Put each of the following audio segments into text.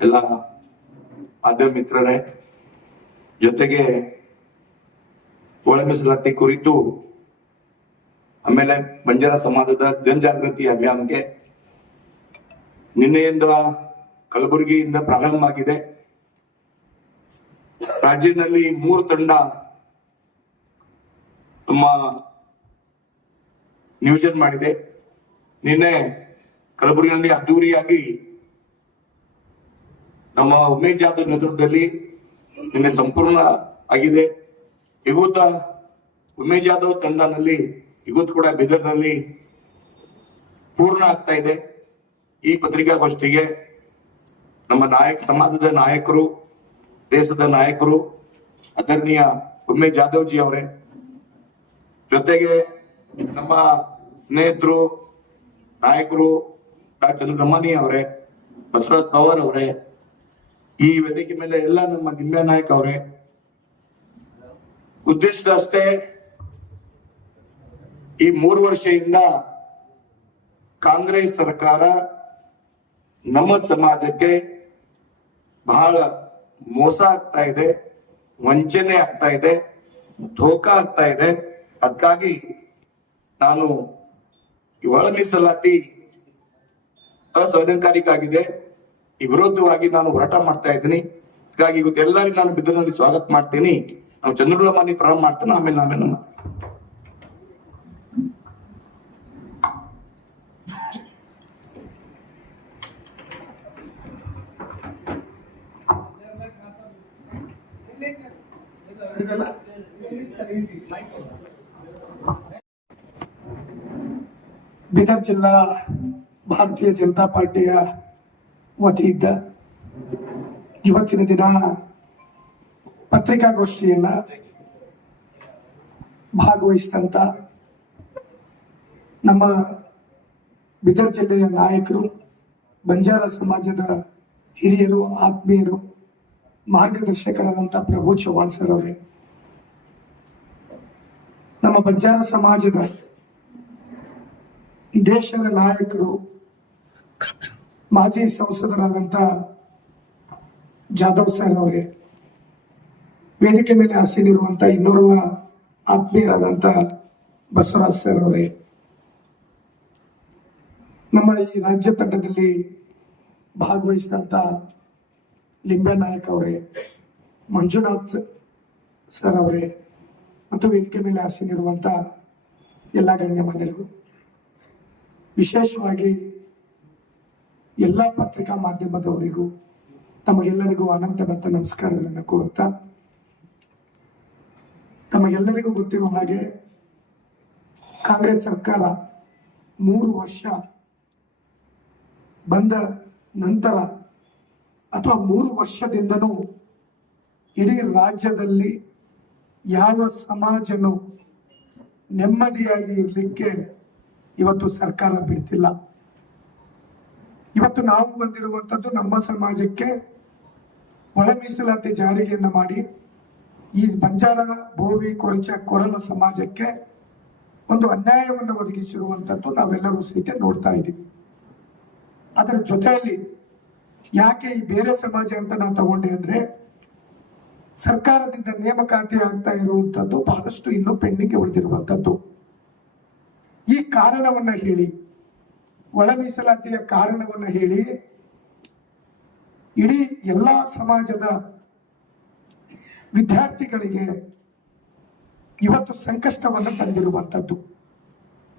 ಎಲ್ಲ ಮಾಧ್ಯಮ ಮಿತ್ರರೇ, ಜೊತೆಗೆ ಒಳ ಮೀಸಲಾತಿ ಕುರಿತು ಆಮೇಲೆ ಬಂಜಾರ ಸಮಾಜದ ಜನಜಾಗೃತಿ ಅಭಿಯಾನಕ್ಕೆ ನಿನ್ನೆಯಿಂದ ಕಲಬುರಗಿಯಿಂದ ಪ್ರಾರಂಭ ಆಗಿದೆ. ರಾಜ್ಯದಲ್ಲಿ 3 ತಂಡ ನಮ್ಮ ನಿಯೋಜನೆ ಮಾಡಿದೆ. ನಿನ್ನೆ ಕಲಬುರಗಿಯಲ್ಲಿ ಅದ್ದೂರಿಯಾಗಿ ನಮ್ಮ ಉಮೇಶ್ ಜಾಧವ್ ನೇತೃತ್ವದಲ್ಲಿ ನಿನ್ನೆ ಸಂಪೂರ್ಣ ಆಗಿದೆ. ಇವತ್ತ ಉಮೇಶ್ ಜಾಧವ್ ತಂಡನಲ್ಲಿ ಇವತ್ತು ಕೂಡ ಬೀದರ್ನಲ್ಲಿ ಪೂರ್ಣ ಆಗ್ತಾ ಇದೆ. ಈ ಪತ್ರಿಕಾಗೋಷ್ಠಿಗೆ ನಮ್ಮ ಸಮಾಜದ ನಾಯಕರು, ದೇಶದ ನಾಯಕರು, ಆದರಣೀಯ ಉಮೇಶ್ ಜಾಧವ್ ಜಿ ಅವರೇ, ಜೊತೆಗೆ ನಮ್ಮ ಸ್ನೇಹಿತರು ನಾಯಕರು ಡಾಕ್ಟರ್ ಚಂದ್ರಮಣಿ ಅವರೇ, ಬಸವರಾಜ್ ಪವಾರ್ ಅವರೇ, ಈ ವೇದಿಕೆ ಮೇಲೆ ಎಲ್ಲ ನಮ್ಮ ನಿಂಬೆ ನಾಯಕ್ ಅವರೇ, ಉದ್ದೇಶ ಅಷ್ಟೇ, ಈ 3 ವರ್ಷದಿಂದ ಕಾಂಗ್ರೆಸ್ ಸರ್ಕಾರ ನಮ್ಮ ಸಮಾಜಕ್ಕೆ ಬಹಳ ಮೋಸ ಆಗ್ತಾ ಇದೆ, ವಂಚನೆ ಆಗ್ತಾ ಇದೆ, ಧೋಖಾ ಆಗ್ತಾ ಇದೆ. ಅದಕ್ಕಾಗಿ ನಾನು ಈ ಒಳ ಮೀಸಲಾತಿ ಅಸಂವಿಧಾನಿಕ ಆಗಿದೆ, ಈ ವಿರುದ್ಧವಾಗಿ ನಾನು ಹೋರಾಟ ಮಾಡ್ತಾ ಇದ್ದೀನಿ. ಹೀಗಾಗಿ ಇವತ್ತು ಎಲ್ಲರಿಗೂ ನಾನು ಬಿದ್ದರಲ್ಲಿ ಸ್ವಾಗತ ಮಾಡ್ತೀನಿ. ನಾವು ಚಂದ್ರಲಮಣಿ ಪ್ರಾರಂಭ ಮಾಡ್ತೇನೆ, ಆಮೇಲೆ ನಮ್ಮ ಬೀದರ್ ಜಿಲ್ಲಾ ಭಾರತೀಯ ಜನತಾ ಪಾರ್ಟಿಯ ವತಿಯಿಂದ ಇವತ್ತಿನ ದಿನ ಪತ್ರಿಕಾಗೋಷ್ಠಿಯನ್ನ ಭಾಗವಹಿಸಿದಂತ ನಮ್ಮ ಬೀದರ್ ಜಿಲ್ಲೆಯ ನಾಯಕರು, ಬಂಜಾರ ಸಮಾಜದ ಹಿರಿಯರು, ಆತ್ಮೀಯರು, ಮಾರ್ಗದರ್ಶಕರಾದಂಥ ಪ್ರಭು ಚವ್ಹಾಣ್ ಸರ್ ಅವರೇ, ನಮ್ಮ ಬಂಜಾರ ಸಮಾಜದ ದೇಶದ ನಾಯಕರು, ಮಾಜಿ ಸಂಸದರಾದಂಥ ಜಾಧವ್ ಸರ್ ಅವರೇ, ವೇದಿಕೆ ಮೇಲೆ ಆಸೀನಿರುವಂಥ ಇನ್ನೋರ್ವ ಆತ್ಮೀಯರಾದಂಥ ಬಸವರಾಜ್ ಸರ್ ಅವರೇ, ನಮ್ಮ ಈ ರಾಜ್ಯ ತಂಡದಲ್ಲಿ ಭಾಗವಹಿಸಿದಂಥ ಲಿಂಬೆ ನಾಯಕ್ ಅವರೇ, ಮಂಜುನಾಥ್ ಸರ್ ಅವರೇ ಮತ್ತು ವೇದಿಕೆ ಮೇಲೆ ಆಸೀನಿರುವಂಥ ಎಲ್ಲ ಗಣ್ಯಮಾನ್ಯರಿಗೂ, ವಿಶೇಷವಾಗಿ ಎಲ್ಲ ಪತ್ರಿಕಾ ಮಾಧ್ಯಮದವರಿಗೂ ತಮಗೆಲ್ಲರಿಗೂ ಅನಂತ ನಮಸ್ಕಾರಗಳನ್ನು ಕೋರುತ್ತಾ, ತಮಗೆಲ್ಲರಿಗೂ ಗೊತ್ತಿರುವ ಹಾಗೆ ಕಾಂಗ್ರೆಸ್ ಸರ್ಕಾರ 3 ವರ್ಷ ಬಂದ ನಂತರ ಅಥವಾ 3 ವರ್ಷದಿಂದನೂ ಇಡೀ ರಾಜ್ಯದಲ್ಲಿ ಯಾವ ಸಮಾಜನೂ ನೆಮ್ಮದಿಯಾಗಿ ಇರಲಿಕ್ಕೆ ಇವತ್ತು ಸರ್ಕಾರ ಬಿಡ್ತಿಲ್ಲ. ಇವತ್ತು ನಾವು ಬಂದಿರುವಂಥದ್ದು ನಮ್ಮ ಸಮಾಜಕ್ಕೆ ಒಳ ಮೀಸಲಾತಿ ಜಾರಿಗೆಯನ್ನು ಮಾಡಿ ಈ ಬಂಜಾರ, ಬೋವಿ, ಕೊರಚ, ಕೊರಲ ಸಮಾಜಕ್ಕೆ ಒಂದು ಅನ್ಯಾಯವನ್ನು ಒದಗಿಸಿರುವಂಥದ್ದು ನಾವೆಲ್ಲರೂ ಸಹಿತ ನೋಡ್ತಾ ಇದ್ದೀವಿ. ಅದರ ಜೊತೆಯಲ್ಲಿ ಯಾಕೆ ಈ ಬೇರೆ ಸಮಾಜ ಅಂತ ನಾವು ತಗೊಂಡೆ ಅಂದ್ರೆ, ಸರ್ಕಾರದಿಂದ ನೇಮಕಾತಿ ಆಗ್ತಾ ಇರುವಂಥದ್ದು ಬಹಳಷ್ಟು ಇನ್ನೂ ಪೆಂಡಿಂಗ್ ಉಳಿದಿರುವಂಥದ್ದು. ಈ ಕಾರಣವನ್ನ ಹೇಳಿ, ಒಳ ಮೀಸಲಾತಿಯ ಕಾರಣವನ್ನ ಹೇಳಿ ಇಡೀ ಎಲ್ಲ ಸಮಾಜದ ವಿದ್ಯಾರ್ಥಿಗಳಿಗೆ ಇವತ್ತು ಸಂಕಷ್ಟವನ್ನು ತಂದಿರುವಂಥದ್ದು.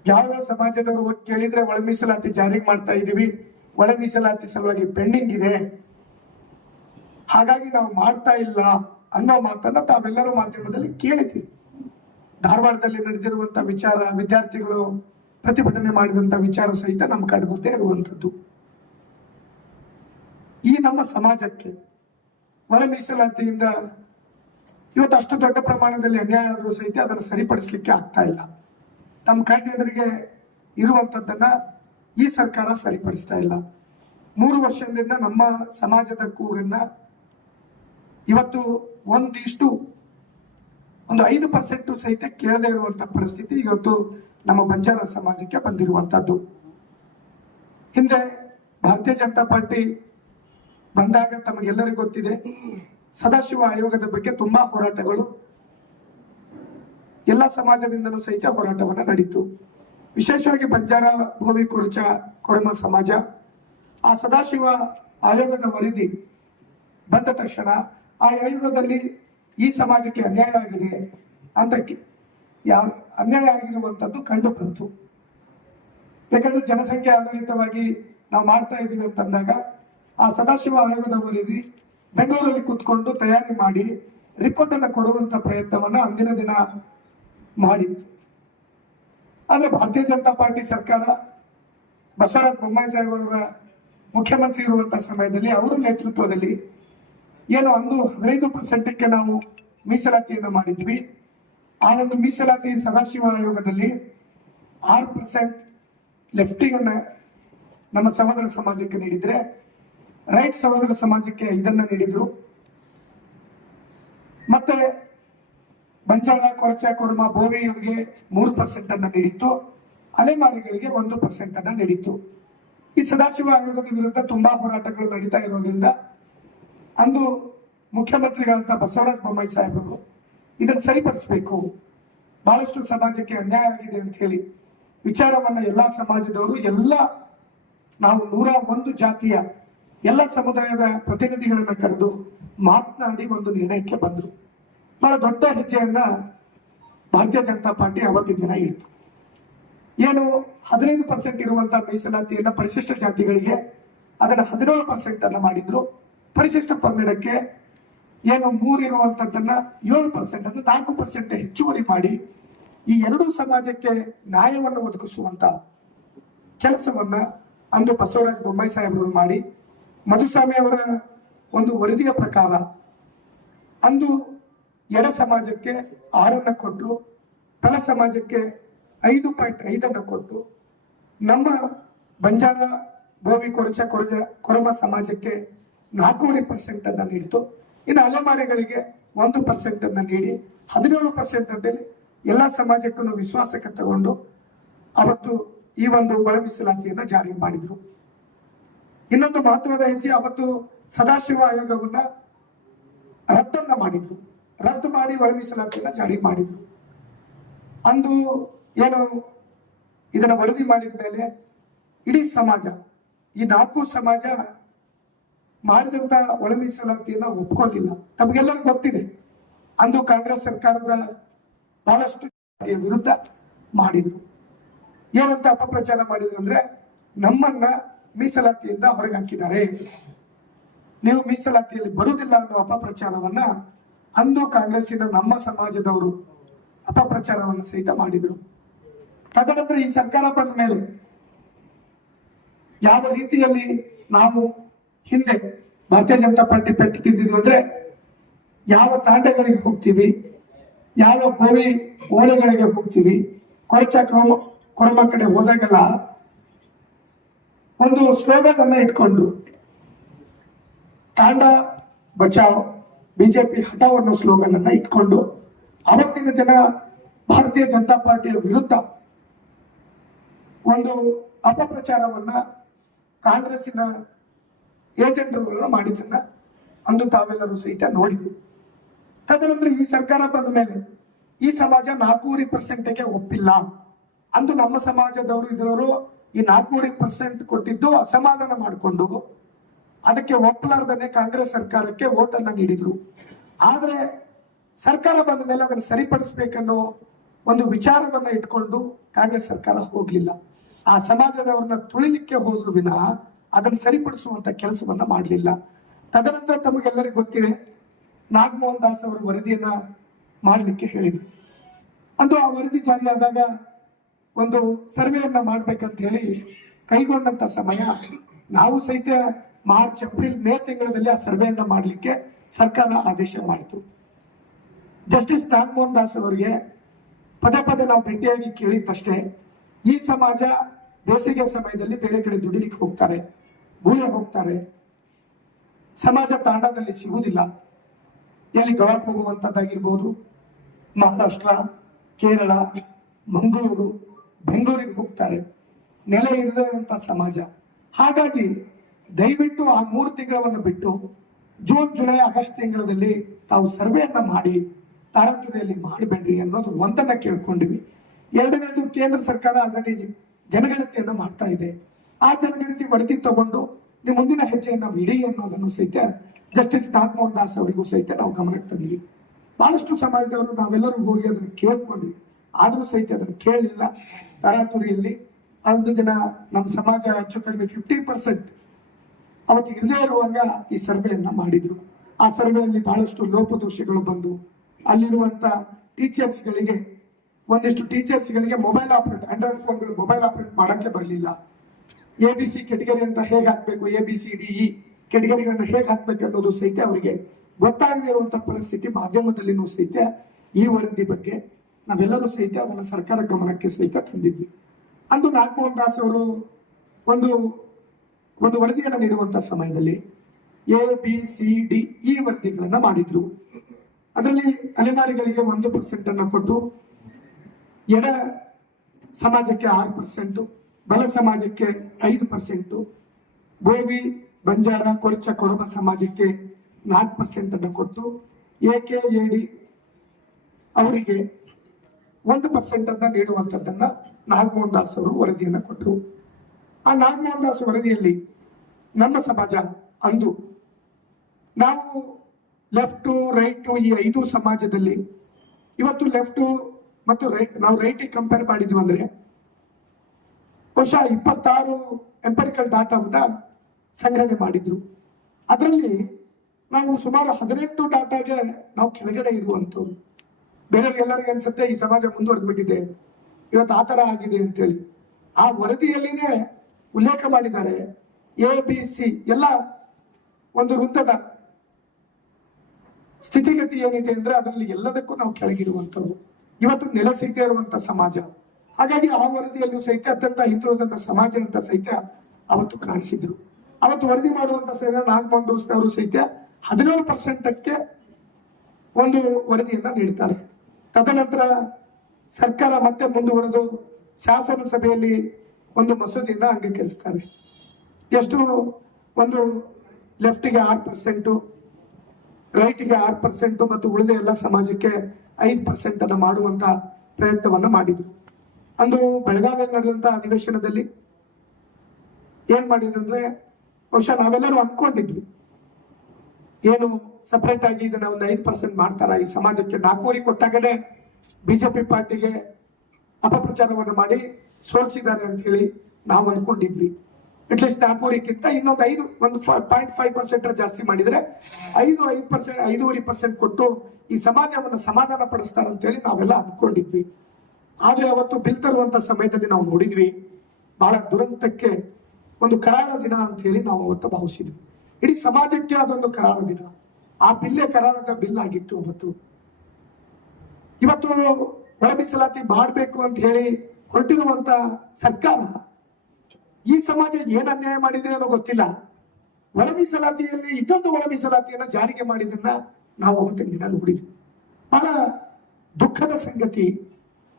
ಯಾವ ಸಮಾಜದವರು ಕೇಳಿದ್ರೆ ಒಳ ಮೀಸಲಾತಿ ಜಾರಿಗೆ ಮಾಡ್ತಾ ಇದ್ದೀವಿ, ಒಳ ಮೀಸಲಾತಿ ಸಲುವಾಗಿ ಪೆಂಡಿಂಗ್ ಇದೆ, ಹಾಗಾಗಿ ನಾವು ಮಾಡ್ತಾ ಇಲ್ಲ ಅನ್ನೋ ಮಾತನ್ನ ತಾವೆಲ್ಲರೂ ಮಾಧ್ಯಮದಲ್ಲಿ ಕೇಳಿದ್ದೀವಿ. ಧಾರವಾಡದಲ್ಲಿ ನಡೆದಿರುವಂತ ವಿಚಾರ, ವಿದ್ಯಾರ್ಥಿಗಳು ಪ್ರತಿಭಟನೆ ಮಾಡಿದಂತ ವಿಚಾರ ಸಹಿತ ನಮ್ಮ ಕಣ್ಮುಂದೆ ಇರುವಂಥದ್ದು. ಈ ನಮ್ಮ ಸಮಾಜಕ್ಕೆ ಒಳ ಮೀಸಲಾತಿಯಿಂದ ಇವತ್ತು ಅಷ್ಟು ದೊಡ್ಡ ಪ್ರಮಾಣದಲ್ಲಿ ಅನ್ಯಾಯ ಆದರೂ ಸಹಿತ ಅದನ್ನು ಸರಿಪಡಿಸಲಿಕ್ಕೆ ಆಗ್ತಾ ಇಲ್ಲ. ತಮ್ಮ ಕಣ್ಣೆದುರಿಗೆ ಇರುವಂಥದ್ದನ್ನ ಈ ಸರ್ಕಾರ ಸರಿಪಡಿಸ್ತಾ ಇಲ್ಲ. 3 ವರ್ಷದಿಂದ ನಮ್ಮ ಸಮಾಜದ ಕೂಗನ್ನ ಇವತ್ತು ಒಂದು 5% ಸಹಿತ ಕೇಳದೇ ಇರುವಂತ ಪರಿಸ್ಥಿತಿ ಇವತ್ತು ನಮ್ಮ ಬಂಜಾರ ಸಮಾಜಕ್ಕೆ ಬಂದಿರುವಂತದ್ದು. ಹಿಂದೆ ಭಾರತೀಯ ಜನತಾ ಪಾರ್ಟಿ ಬಂದಾಗ ತಮಗೆಲ್ಲರಿಗೂ ಗೊತ್ತಿದೆ, ಸದಾಶಿವ ಆಯೋಗದ ಬಗ್ಗೆ ತುಂಬಾ ಹೋರಾಟಗಳು ಎಲ್ಲ ಸಮಾಜದಿಂದಲೂ ಸಹಿತ ಹೋರಾಟವನ್ನ ನಡೀತು. ವಿಶೇಷವಾಗಿ ಬಂಜಾರ, ಭೋವಿ, ಕುರುಚ, ಕೊರಮ ಸಮಾಜ ಆ ಸದಾಶಿವ ಆಯೋಗದ ವರದಿ ಬಂದ ತಕ್ಷಣ ಆ ಆಯೋಗದಲ್ಲಿ ಈ ಸಮಾಜಕ್ಕೆ ಅನ್ಯಾಯ ಆಗಿದೆ ಅಂತ ಅನ್ಯಾಯ ಆಗಿರುವಂತದ್ದು ಕಂಡು ಬಂತು. ಯಾಕಂದ್ರೆ ಜನಸಂಖ್ಯೆ ಆಧಾರಿತವಾಗಿ ನಾವು ಮಾಡ್ತಾ ಇದೀವಿ ಅಂತಂದಾಗ ಆ ಸದಾಶಿವ ಆಯೋಗದ ವರದಿ ಬೆಂಗಳೂರಲ್ಲಿ ಕೂತ್ಕೊಂಡು ತಯಾರಿ ಮಾಡಿ ರಿಪೋರ್ಟ್ ಅನ್ನ ಕೊಡುವಂತ ಪ್ರಯತ್ನವನ್ನ ಅಂದಿನ ದಿನ ಮಾಡಿತ್ತು. ಆದ್ರೆ ಭಾರತೀಯ ಜನತಾ ಪಾರ್ಟಿ ಸರ್ಕಾರ ಬಸವರಾಜ ಬೊಮ್ಮಾಯಿ ಸಾಹೇಬರ ಮುಖ್ಯಮಂತ್ರಿ ಇರುವಂತಹ ಸಮಯದಲ್ಲಿ ಅವರ ನೇತೃತ್ವದಲ್ಲಿ ಏನು ಅಂದು 15% ನಾವು ಮೀಸಲಾತಿಯನ್ನು ಮಾಡಿದ್ವಿ. ಆ ಒಂದು ಮೀಸಲಾತಿ ಸದಾಶಿವ ಆಯೋಗದಲ್ಲಿ 6% ಲೆಫ್ಟಿಂಗ್ ಅನ್ನ ನಮ್ಮ ಸಹೋದರ ಸಮಾಜಕ್ಕೆ ನೀಡಿದ್ರೆ, ರೈಟ್ ಸಹೋದರ ಸಮಾಜಕ್ಕೆ 5 ನೀಡಿದ್ರು. ಮತ್ತೆ ಬಂಜಾರ, ಕೊರಚ, ಕೊರಮ, ಬೋವಿ ಅವರಿಗೆ 3% ಅನ್ನ ನೀಡಿತ್ತು. ಅಲೆಮಾರಿಗಳಿಗೆ 1% ಅನ್ನ ನೀಡಿತ್ತು. ಈ ಸದಾಶಿವ ಆಯೋಗದ ವಿರುದ್ಧ ತುಂಬಾ ಹೋರಾಟಗಳು ನಡೀತಾ ಇರೋದ್ರಿಂದ ಅಂದು ಮುಖ್ಯಮಂತ್ರಿಗಳಂತ ಬಸವರಾಜ ಬೊಮ್ಮಾಯಿ ಸಾಹೇಬರು ಇದನ್ನು ಸರಿಪಡಿಸಬೇಕು, ಬಹಳಷ್ಟು ಸಮಾಜಕ್ಕೆ ಅನ್ಯಾಯ ಆಗಿದೆ ಅಂತ ಹೇಳಿ ವಿಚಾರವನ್ನ ಎಲ್ಲಾ ಸಮಾಜದವರು, ನಾವು 101 ಜಾತಿಯ ಎಲ್ಲ ಸಮುದಾಯದ ಪ್ರತಿನಿಧಿಗಳನ್ನ ಕರೆದು ಮಾತನಾಡಿ ಒಂದು ನಿರ್ಣಯಕ್ಕೆ ಬಂದ್ರು. ಬಹಳ ದೊಡ್ಡ ಹೆಜ್ಜೆಯನ್ನ ಭಾರತೀಯ ಜನತಾ ಪಾರ್ಟಿ ಅವತ್ತಿನ ದಿನ ಇಡ್ತು. ಏನು 15% ಇರುವಂತಹ ಮೀಸಲಾತಿಯನ್ನ ಪರಿಶಿಷ್ಟ ಜಾತಿಗಳಿಗೆ ಅದನ್ನ 17% ಅನ್ನ ಮಾಡಿದ್ರು. ಪರಿಶಿಷ್ಟ ಪಂಗಡಕ್ಕೆ ಏನು 3 ಇರುವಂತದ್ದನ್ನ 7% ಅನ್ನು 4% ಹೆಚ್ಚುವರಿ ಮಾಡಿ ಈ ಎರಡೂ ಸಮಾಜಕ್ಕೆ ನ್ಯಾಯವನ್ನು ಒದಗಿಸುವಂತ ಕೆಲಸವನ್ನ ಅಂದು ಬಸವರಾಜ ಬೊಮ್ಮಾಯಿ ಸಾಹೇಬರು ಮಾಡಿ, ಮಧುಸ್ವಾಮಿ ಅವರ ಒಂದು ವರದಿಯ ಪ್ರಕಾರ ಅಂದು ಎಡ ಸಮಾಜಕ್ಕೆ 6 ಕೊಟ್ಟರು, ಬಲ ಸಮಾಜಕ್ಕೆ 5.5 ಕೊಟ್ಟು, ನಮ್ಮ ಬಂಜಾರ, ಬೋವಿ, ಕೊರಚ, ಕೊರಮ ಸಮಾಜಕ್ಕೆ 4.5% ಅನ್ನ ನೀಡಿತು. ಇನ್ನು ಅಲೆಮಾರಿಗಳಿಗೆ 1% ಅನ್ನ ನೀಡಿ 17% ಎಲ್ಲ ಸಮಾಜಕ್ಕೂ ವಿಶ್ವಾಸಕ್ಕೆ ತಗೊಂಡು ಅವತ್ತು ಈ ಒಂದು ಒಳ ಮೀಸಲಾತಿಯನ್ನ ಜಾರಿ ಮಾಡಿದ್ರು. ಇನ್ನೊಂದು ಮಹತ್ವದ ಹೆಜ್ಜೆ, ಅವತ್ತು ಸದಾಶಿವ ಆಯೋಗವನ್ನ ರದ್ದನ್ನ ಮಾಡಿದ್ರು. ರದ್ದು ಮಾಡಿ ಒಳ ಮೀಸಲಾತಿಯನ್ನ ಜಾರಿ ಮಾಡಿದ್ರು. ಅಂದು ಏನು ಇದನ್ನ ವರದಿ ಮಾಡಿದ ಮೇಲೆ ಇಡೀ ಸಮಾಜ, ಈ 4 ಸಮಾಜ ಮಾಡಿದಂತ ಒಳ ಮೀಸಲಾತಿಯನ್ನ ಒಪ್ಕೊಳ್ಳಿಲ್ಲ. ತಮಗೆಲ್ಲರಿಗೂ ಗೊತ್ತಿದೆ, ಅಂದು ಕಾಂಗ್ರೆಸ್ ಸರ್ಕಾರದ ಬಹಳಷ್ಟು ವಿರುದ್ಧ ಮಾಡಿದ್ರು. ಏನಂತ ಅಪಪ್ರಚಾರ ಮಾಡಿದ್ರು ಅಂದ್ರೆ, ನಮ್ಮನ್ನ ಮೀಸಲಾತಿಯಿಂದ ಹೊರಗೆ ಹಾಕಿದ್ದಾರೆ, ನೀವು ಮೀಸಲಾತಿಯಲ್ಲಿ ಬರುವುದಿಲ್ಲ ಅನ್ನೋ ಅಪಪ್ರಚಾರವನ್ನ ಅಂದು ಕಾಂಗ್ರೆಸ್ಸಿನ ನಮ್ಮ ಸಮಾಜದವರು ಅಪಪ್ರಚಾರವನ್ನು ಸಹಿತ ಮಾಡಿದ್ರು. ತದನಂತರ ಈ ಸರ್ಕಾರ ಬಂದ ಮೇಲೆ ಯಾವ ರೀತಿಯಲ್ಲಿ ನಾವು ಹಿಂದೆ ಭಾರತೀಯ ಜನತಾ ಪಾರ್ಟಿ ಪೆಟ್ಟು ತಿಂದಿದ್ವು ಅಂದ್ರೆ, ಯಾವ ತಾಂಡಗಳಿಗೆ ಹೋಗ್ತೀವಿ, ಯಾವ ಬೋವಿ ಓಳೆಗಳಿಗೆ ಹೋಗ್ತೀವಿ, ಕೊರಚ, ಕೊರಮ ಕಡೆ ಹೋದಾಗೆಲ್ಲ ಒಂದು ಸ್ಲೋಗನ್ ಅನ್ನ ಇಟ್ಕೊಂಡು ತಾಂಡ ಬಚಾವ್, ಬಿಜೆಪಿ ಹಠಾವ್ ಅನ್ನೋ ಸ್ಲೋಗನ್ ಅನ್ನ ಇಟ್ಕೊಂಡು ಅವತ್ತಿನ ಜನ ಭಾರತೀಯ ಜನತಾ ಪಾರ್ಟಿಯ ವಿರುದ್ಧ ಒಂದು ಅಪಪ್ರಚಾರವನ್ನ ಕಾಂಗ್ರೆಸ್ಸಿನ ಏಜೆಂಟ್ಗಳು ಮಾಡಿದ್ದನ್ನ ಅಂದು ತಾವೆಲ್ಲರೂ ಸಹಿತ ನೋಡಿದ್ರು. ತದನಂತರ ಈ ಸರ್ಕಾರ ಬಂದ ಮೇಲೆ ಈ ಸಮಾಜ 4.5%ಗೆ ಒಪ್ಪಿಲ್ಲ. ಅಂದು ನಮ್ಮ ಸಮಾಜದವರು ಇದರವರು ಈ 4.5% ಕೊಟ್ಟಿದ್ದು ಅಸಮಾಧಾನ ಮಾಡಿಕೊಂಡು ಅದಕ್ಕೆ ಒಪ್ಪಲಾರ್ದನೆ ಕಾಂಗ್ರೆಸ್ ಸರ್ಕಾರಕ್ಕೆ ವೋಟ್ ಅನ್ನ ನೀಡಿದ್ರು. ಆದ್ರೆ ಸರ್ಕಾರ ಬಂದ ಮೇಲೆ ಅದನ್ನು ಸರಿಪಡಿಸ್ಬೇಕನ್ನೋ ಒಂದು ವಿಚಾರವನ್ನ ಇಟ್ಕೊಂಡು ಕಾಂಗ್ರೆಸ್ ಸರ್ಕಾರ ಹೋಗ್ಲಿಲ್ಲ. ಆ ಸಮಾಜದವ್ರನ್ನ ತುಳಿಲಿಕ್ಕೆ ಹೋದ್ರು ವಿನಃ ಅದನ್ನು ಸರಿಪಡಿಸುವಂತ ಕೆಲಸವನ್ನ ಮಾಡಲಿಲ್ಲ. ತದನಂತರ ತಮಗೆಲ್ಲರಿಗೂ ಗೊತ್ತಿದೆ, ನಾಗಮೋಹನ್ ದಾಸ್ ಅವರ ವರದಿಯನ್ನ ಮಾಡಲಿಕ್ಕೆ ಹೇಳಿದ್ರು. ಅಂದು ಆ ವರದಿ ಜಾರಿಯಾದಾಗ ಒಂದು ಸರ್ವೆಯನ್ನ ಮಾಡ್ಬೇಕಂತ ಹೇಳಿ ಕೈಗೊಂಡಂತ ಸಮಯ, ನಾವು ಸಹಿತ ಮಾರ್ಚ್, ಏಪ್ರಿಲ್, ಮೇ ತಿಂಗಳಲ್ಲಿ ಆ ಸರ್ವೆಯನ್ನ ಮಾಡಲಿಕ್ಕೆ ಸರ್ಕಾರ ಆದೇಶ ಮಾಡಿತು. ಜಸ್ಟಿಸ್ ನಾಗಮೋಹನ್ ದಾಸ್ ಅವರಿಗೆ ಪದೇ ಪದೇ ನಾವು ಭೇಟಿಯಾಗಿ ಕೇಳಿದ್ದಷ್ಟೇ, ಈ ಸಮಾಜ ಬೇಸಿಗೆ ಸಮಯದಲ್ಲಿ ಬೇರೆ ಕಡೆ ದುಡಿಲಿಕ್ಕೆ ಹೋಗ್ತಾರೆ, ಗುಳೆ ಹೋಗ್ತಾರೆ, ಸಮಾಜ ತಾಂಡದಲ್ಲಿ ಸಿಗುವುದಿಲ್ಲ. ಎಲ್ಲಿ ಗೋವಾಕ್ಕೆ ಹೋಗುವಂಥದ್ದಾಗಿರ್ಬೋದು, ಮಹಾರಾಷ್ಟ್ರ, ಕೇರಳ, ಮಂಗಳೂರು, ಬೆಂಗಳೂರಿಗೆ ಹೋಗ್ತಾರೆ, ನೆಲೆ ಇರದೇ ಇರುವಂತಹ ಸಮಾಜ. ಹಾಗಾಗಿ ದಯವಿಟ್ಟು ಆ 3 ತಿಂಗಳನ್ನು ಬಿಟ್ಟು ಜೂನ್ ಜುಲೈ ಆಗಸ್ಟ್ ತಿಂಗಳಲ್ಲಿ ತಾವು ಸರ್ವೆಯನ್ನ ಮಾಡಿ ತಾರತಮ್ಯದಲ್ಲಿ ಮಾಡಬೇಡ್ರಿ ಅನ್ನೋದು ಒಂದನ್ನ ಕೇಳ್ಕೊಂಡಿವಿ. ಎರಡನೇದು, ಕೇಂದ್ರ ಸರ್ಕಾರ ಆಲ್ರೆಡಿ ಜನಗಣತಿಯನ್ನ ಮಾಡ್ತಾ ಇದೆ. ಆ ಜನಗಣತಿ ವರದಿ ತಗೊಂಡು ನೀವು ಮುಂದಿನ ಹೆಜ್ಜೆಯನ್ನು ನಾವು ಇಡಿ ಅನ್ನೋದನ್ನು ಸಹಿತ ಜಸ್ಟಿಸ್ ನಾಗಮೋಹನ್ ದಾಸ್ ಅವರಿಗೂ ಸಹಿತ ನಾವು ಗಮನಕ್ಕೆ ತಂದಿವಿ. ಬಹಳಷ್ಟು ಸಮಾಜದವರು ನಾವೆಲ್ಲರೂ ಹೋಗಿ ಅದನ್ನು ಕೇಳ್ಕೊಂಡ್ವಿ, ಆದರೂ ಸಹಿತ ಅದನ್ನು ಕೇಳಲಿಲ್ಲ. ತರಾತುರಿಯಲ್ಲಿ ಒಂದು ದಿನ ನಮ್ಮ ಸಮಾಜ ಹೆಚ್ಚು ಕಡಿಮೆ 50% ಅವತ್ತು ಇರದೇ ಇರುವಾಗ ಈ ಸರ್ವೆಯನ್ನ ಮಾಡಿದ್ರು. ಆ ಸರ್ವೆಯಲ್ಲಿ ಬಹಳಷ್ಟು ಲೋಪದೋಷಗಳು ಬಂದು ಅಲ್ಲಿರುವಂತ ಟೀಚರ್ಸ್ಗಳಿಗೆ ಒಂದಿಷ್ಟು ಟೀಚರ್ಸ್ಗಳಿಗೆ ಮೊಬೈಲ್ ಆಪರೇಟ್ ಆಂಡ್ರಾಯ್ಡ್ ಫೋನ್ಗಳು ಮೊಬೈಲ್ ಆಪರೇಟ್ ಮಾಡಕ್ಕೆ ಬರಲಿಲ್ಲ. ABC ಕೆಟಗರಿ ಅಂತ ಹೇಗೆ ಹಾಕ್ಬೇಕು, ABCDE ಕೆಟಗರಿಗಳನ್ನ ಹೇಗೆ ಹಾಕ್ಬೇಕು ಅನ್ನೋದು ಸಹಿತ ಅವರಿಗೆ ಗೊತ್ತಾಗದೇ ಇರುವಂತ ಪರಿಸ್ಥಿತಿ ಮಾಧ್ಯಮದಲ್ಲಿನೂ ಸಹಿತ ಈ ವರದಿ ಬಗ್ಗೆ ನಾವೆಲ್ಲರೂ ಸಹಿತ ಅದನ್ನ ಸರ್ಕಾರ ಗಮನಕ್ಕೆ ಸಹಿತ ತಂದಿದ್ವಿ. ಅಂದು ನಾಗಮೋಹನ್ ದಾಸ್ ಅವರು ಒಂದು ವರದಿಯನ್ನು ನೀಡುವಂತ ಸಮಯದಲ್ಲಿ ABCDE ವರದಿಗಳನ್ನ ಮಾಡಿದ್ರು. ಅದರಲ್ಲಿ ಅಲೆಮಾರಿಗಳಿಗೆ 1% ಅನ್ನ ಕೊಟ್ಟು, ಎಡ ಸಮಾಜಕ್ಕೆ 6%, ಬಲ ಸಮಾಜಕ್ಕೆ 5%, ಬೋವಿ ಬಂಜಾರ ಕೊರಚ ಕೊರಬ ಸಮಾಜಕ್ಕೆ 4% ಅನ್ನು ಕೊಟ್ಟು, AKAD ಅವರಿಗೆ 1% ಅನ್ನ ನೀಡುವಂತದ್ದನ್ನ ನಾಗಮೋಹನ್ ದಾಸ್ ಅವರು ವರದಿಯನ್ನ ಕೊಟ್ಟರು. ಆ ನಾಗಮೋಹನ್ ದಾಸ್ ವರದಿಯಲ್ಲಿ ನಮ್ಮ ಸಮಾಜ ಅಂದು ನಾವು ಲೆಫ್ಟ್ ರೈಟ್ ಈ 5 ಸಮಾಜದಲ್ಲಿ ಇವತ್ತು ಲೆಫ್ಟ್ ಮತ್ತು ನಾವು ರೈಟಿಗೆ ಕಂಪೇರ್ ಮಾಡಿದ್ವಿ ಅಂದ್ರೆ ಬಹುಶಃ 26 ಎಂಪರಿಕಲ್ ಡಾಟಾವನ್ನ ಸಂಗ್ರಹಣೆ ಮಾಡಿದ್ರು. ಅದರಲ್ಲಿ ನಾವು ಸುಮಾರು 18 ಡಾಟಾಗೆ ನಾವು ಕೆಳಗಡೆ ಇರುವಂತವ್ರು. ಬೇರೆಯವ್ರಿಗೆಲ್ಲರಿಗೆ ಅನ್ಸುತ್ತೆ ಈ ಸಮಾಜ ಮುಂದುವರೆದು ಬಿಟ್ಟಿದೆ, ಇವತ್ತು ಆ ತರ ಆಗಿದೆ ಅಂತೇಳಿ. ಆ ವರದಿಯಲ್ಲಿನೇ ಉಲ್ಲೇಖ ಮಾಡಿದ್ದಾರೆ. ABC ಎಲ್ಲ ಒಂದು ವೃತ್ತದ ಸ್ಥಿತಿಗತಿ ಏನಿದೆ ಅಂದ್ರೆ ಅದರಲ್ಲಿ ಎಲ್ಲದಕ್ಕೂ ನಾವು ಕೆಳಗಿರುವಂತವ್ರು, ಇವತ್ತು ನೆಲೆಸಿದ್ದೇ ಇರುವಂತ ಸಮಾಜ. ಹಾಗಾಗಿ ಆ ವರದಿಯಲ್ಲೂ ಸಹಿತ ಅತ್ಯಂತ ಹಿಂದುಳಿದಂತ ಸಮಾಜ ಅಂತ ಸಹಿತ ಅವತ್ತು ಕಾಣಿಸಿದ್ರು. ಅವತ್ತು ವರದಿ ಮಾಡುವಂತ ಸಹಿತ ನಾಗಮೋಹನ್ ದಾಸ್ ಅವರು ಸಹಿತ 17%ಕ್ಕೆ ಒಂದು ವರದಿಯನ್ನ ನೀಡ್ತಾರೆ. ತದನಂತರ ಸರ್ಕಾರ ಮತ್ತೆ ಮುಂದುವರೆದು ಶಾಸನ ಸಭೆಯಲ್ಲಿ ಒಂದು ಮಸೂದೆಯನ್ನ ಅಂಗೀಕರಿಸ್ತಾರೆ. ಎಷ್ಟು ಒಂದು ಲೆಫ್ಟಿಗೆ 6%, ರೈಟ್ಗೆ 6% ಮತ್ತು ಉಳಿದ ಎಲ್ಲ ಸಮಾಜಕ್ಕೆ 5% ಅನ್ನ ಮಾಡುವಂತ ಪ್ರಯತ್ನವನ್ನ ಮಾಡಿದ್ರು. ಅಂದು ಬೆಳಗಾವಿಯಲ್ಲಿ ನಡೆದಂತ ಅಧಿವೇಶನದಲ್ಲಿ ಏನ್ ಮಾಡಿದ್ರು ಅಂದ್ರೆ ಬಹುಶಃ ನಾವೆಲ್ಲರೂ ಅನ್ಕೊಂಡಿದ್ವಿ ಏನು ಸಪರೇಟ್ ಆಗಿ ಇದನ್ನ ಒಂದು 5% ಮಾಡ್ತಾರ ಈ ಸಮಾಜಕ್ಕೆ. 4 ಕೊಟ್ಟಾಗಲೇ ಬಿಜೆಪಿ ಪಾರ್ಟಿಗೆ ಅಪಪ್ರಚಾರವನ್ನು ಮಾಡಿ ಸೋಲಿಸಿದ್ದಾರೆ ಅಂತ ಹೇಳಿ ನಾವು ಅನ್ಕೊಂಡಿದ್ವಿ. ಅಟ್ಲೀಸ್ಟ್ 4ಕ್ಕಿಂತ ಇನ್ನೊಂದು 0.5% ಜಾಸ್ತಿ ಮಾಡಿದ್ರೆ 5% ಕೊಟ್ಟು ಈ ಸಮಾಜವನ್ನು ಸಮಾಧಾನ ಪಡಿಸ್ತಾರೆ ಅಂತ ಹೇಳಿ ನಾವೆಲ್ಲ ಅನ್ಕೊಂಡಿದ್ವಿ. ಆದ್ರೆ ಅವತ್ತು ಬಿಲ್ ತರುವಂತ ಸಮಯದಲ್ಲಿ ನಾವು ನೋಡಿದ್ವಿ ಬಹಳ ದುರಂತಕ್ಕೆ ಒಂದು ಕರಾಳ ದಿನ ಅಂತ ಹೇಳಿ ನಾವು ಅವತ್ತು ಭಾವಿಸಿದ್ವಿ. ಇಡೀ ಸಮಾಜಕ್ಕೆ ಅದೊಂದು ಕರಾಳ ದಿನ. ಆ ಬಿಲ್ಲೇ ಕರಾಳದ ಬಿಲ್ ಆಗಿತ್ತು ಅವತ್ತು. ಇವತ್ತು ಒಳ ಮೀಸಲಾತಿ ಮಾಡಬೇಕು ಅಂತ ಹೇಳಿ ಹೊರಟಿರುವಂತ ಸರ್ಕಾರ ಈ ಸಮಾಜ ಏನ್ ಅನ್ಯಾಯ ಮಾಡಿದೆ ಅನ್ನೋ ಗೊತ್ತಿಲ್ಲ. ಒಳ ಮೀಸಲಾತಿಯಲ್ಲಿ ಇನ್ನೊಂದು ಒಳ ಮೀಸಲಾತಿಯನ್ನ ಜಾರಿಗೆ ಮಾಡಿದನ್ನ ನಾವು ಅವತ್ತಿನ ದಿನ ನೋಡಿದ್ವಿ. ಬಹಳ ದುಃಖದ ಸಂಗತಿ.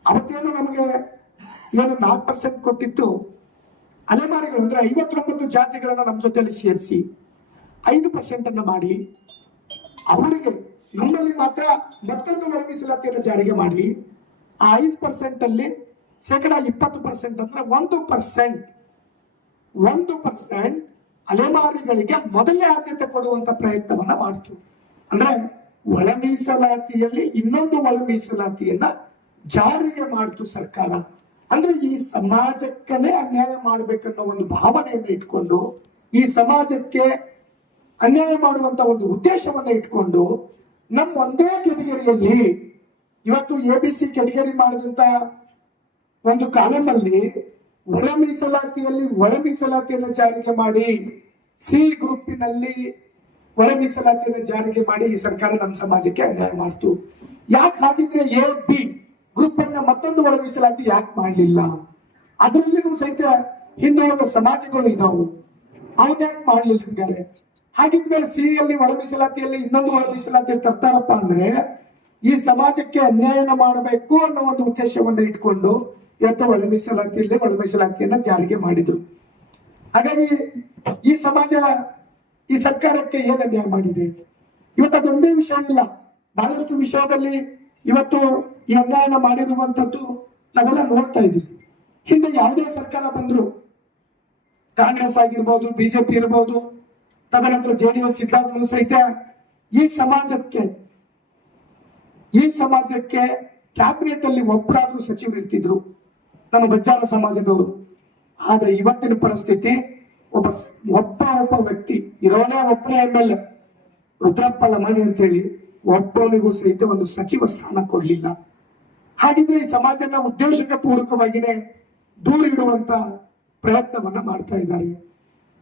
ಅವತ್ತೇನು ನಮಗೆ ಏನು 4% ಕೊಟ್ಟಿತ್ತು, ಅಲೆಮಾರಿಗಳು ಅಂದ್ರೆ 59 ಜಾತಿಗಳನ್ನ ನಮ್ಮ ಜೊತೆಯಲ್ಲಿ ಸೇರಿಸಿ 5% ಅನ್ನ ಮಾಡಿ ಅವರಿಗೆ ನಮ್ಮಲ್ಲಿ ಮಾತ್ರ ಮತ್ತೊಂದು ಒಳ ಮೀಸಲಾತಿಯನ್ನು ಜಾರಿಗೆ ಮಾಡಿ ಆ 5% ಅಲ್ಲಿ 20% ಅಂದ್ರೆ 1% ಅಲೆಮಾರಿಗಳಿಗೆ ಮೊದಲೇ ಆದ್ಯತೆ ಕೊಡುವಂತ ಪ್ರಯತ್ನವನ್ನ ಮಾಡ್ತು. ಅಂದ್ರೆ ಒಳ ಮೀಸಲಾತಿಯಲ್ಲಿ ಇನ್ನೊಂದು ಒಳ ಮೀಸಲಾತಿಯನ್ನ ಜಾರಿಗೆ ಮಾಡ್ತು ಸರ್ಕಾರ. ಅಂದ್ರೆ ಈ ಸಮಾಜಕ್ಕನೇ ಅನ್ಯಾಯ ಮಾಡ್ಬೇಕನ್ನೋ ಒಂದು ಭಾವನೆಯನ್ನು ಇಟ್ಕೊಂಡು, ಈ ಸಮಾಜಕ್ಕೆ ಅನ್ಯಾಯ ಮಾಡುವಂತ ಒಂದು ಉದ್ದೇಶವನ್ನ ಇಟ್ಕೊಂಡು ನಮ್ಮ ಒಂದೇ ಕೆಟಗರಿಯಲ್ಲಿ ಇವತ್ತು ABC ಕೆಟಗರಿ ಮಾಡಿದಂತ ಒಂದು ಕಾಲಮ್ ಅಲ್ಲಿ ಒಳ ಮೀಸಲಾತಿಯನ್ನು ಜಾರಿಗೆ ಮಾಡಿ, C ಗ್ರೂಪಿನಲ್ಲಿ ಒಳ ಮೀಸಲಾತಿಯನ್ನು ಜಾರಿಗೆ ಮಾಡಿ ಈ ಸರ್ಕಾರ ನಮ್ಮ ಸಮಾಜಕ್ಕೆ ಅನ್ಯಾಯ ಮಾಡ್ತು. ಯಾಕೆ ಹಾಗಿದ್ರೆ AB ಗ್ರೂಪ್ ಅನ್ನ ಮತ್ತೊಂದು ಒಳ ಮೀಸಲಾತಿ ಯಾಕೆ ಮಾಡಲಿಲ್ಲ? ಅದರಲ್ಲಿನೂ ಸಹಿತ ಹಿಂದುಳಿದ ಸಮಾಜಗಳು ಇದಾವು, ಅವನ್ ಯಾಕೆ ಮಾಡ್ಲಿಲ್ಲ? ಹಂಗಾರೆ ಹಾಗಿದ್ಮೇಲೆ C ಯಲ್ಲಿ ಒಳ ಮೀಸಲಾತಿಯಲ್ಲಿ ಇನ್ನೊಂದು ಒಳ ಮೀಸಲಾತಿ ತರ್ತಾರಪ್ಪ ಅಂದ್ರೆ ಈ ಸಮಾಜಕ್ಕೆ ಅನ್ಯಾಯನ ಮಾಡಬೇಕು ಅನ್ನೋ ಒಂದು ಉದ್ದೇಶವನ್ನ ಇಟ್ಕೊಂಡು ಇವತ್ತು ಒಳ ಮೀಸಲಾತಿಯನ್ನ ಜಾರಿಗೆ ಮಾಡಿದ್ರು. ಹಾಗಾಗಿ ಈ ಸಮಾಜ ಈ ಸರ್ಕಾರಕ್ಕೆ ಏನ್ ಅನ್ಯಾಯ ಮಾಡಿದೆ? ಇವತ್ತು ಅದೊಂದೇ ವಿಷಯ ಇಲ್ಲ, ಬಹಳಷ್ಟು ವಿಷಯದಲ್ಲಿ ಇವತ್ತು ಈ ಅನ್ಯಾಯನ ಮಾಡಿರುವಂತದ್ದು ನಾವೆಲ್ಲ ನೋಡ್ತಾ ಇದ್ದೀವಿ. ಹಿಂದೆ ಯಾವುದೇ ಸರ್ಕಾರ ಬಂದ್ರು, ಕಾಂಗ್ರೆಸ್ ಆಗಿರ್ಬೋದು, ಬಿಜೆಪಿ ಇರ್ಬೋದು, ತದನಂತರ JDS ಇದ್ದಾಗಲೂ ಸಹಿತ ಈ ಸಮಾಜಕ್ಕೆ ಕ್ಯಾಬಿನೆಟ್ ಅಲ್ಲಿ ಒಬ್ಬರಾದ್ರೂ ಸಚಿವರು ಇರ್ತಿದ್ರು, ನಮ್ಮ ಬಂಜಾರ ಸಮಾಜದವರು. ಆದ್ರೆ ಇವತ್ತಿನ ಪರಿಸ್ಥಿತಿ ಒಬ್ಬ ವ್ಯಕ್ತಿ ಇರೋನೇ ಒಬ್ಬನೇ MLA, ರುದ್ರಪ್ಪ ಲಮಾಣಿ ಅಂತ ಹೇಳಿ ಒಬ್ಬನಿಗೂ ಸಹಿತ ಒಂದು ಸಚಿವ ಸ್ಥಾನ ಕೊಡ್ಲಿಲ್ಲ. ಹಾಗಿದ್ರೆ ಈ ಸಮಾಜನ ಉದ್ದೇಶಕ ಪೂರ್ವಕವಾಗಿನೇ ದೂರ ಇಡುವಂತ ಪ್ರಯತ್ನವನ್ನ ಮಾಡ್ತಾ ಇದ್ದಾರೆ.